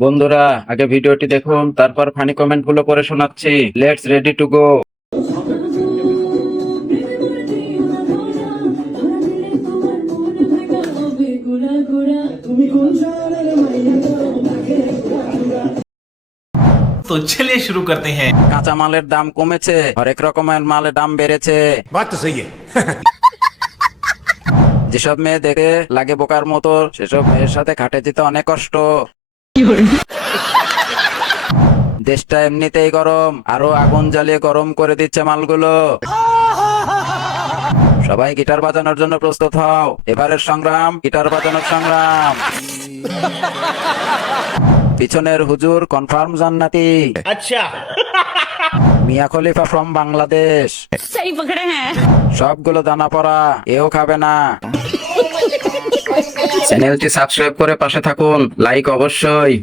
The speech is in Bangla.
বন্ধুরা, আগে ভিডিওটি দেখুন, তারপর ফানি কমেন্ট গুলো করে শোনাচ্ছি। Let's ready to go. तो चलिए शुरू करते हैं। কাঁচা মালের দাম কমেছে, হরেক রকমের মালের দাম বেড়েছে। बात तो सही है। যেসব মেয়ে দেখে লাগে বোকার মতো, সেসব মেয়ের সাথে খাটে যেতে অনেক কষ্ট। দেশটা এমনিতেই গরম, আরো আগুন জ্বালিয়ে গরম করে দিচ্ছে মালগুলো। সবাই গিটার বাজানোর জন্য প্রস্তুত হও। এবারের সংগ্রাম গিটার বাজানোর সংগ্রাম। পিছনের হুজুর কনফার্ম জান্নাতি। अच्छा। মিয়া খলিফা ফ্রম বাংলাদেশ। सही पकड़े हैं। সবগুলো দানা পড়া, এও খাবে না। চ্যানেলটি সাবস্ক্রাইব করে পাশে থাকুন, লাইক অবশ্যই।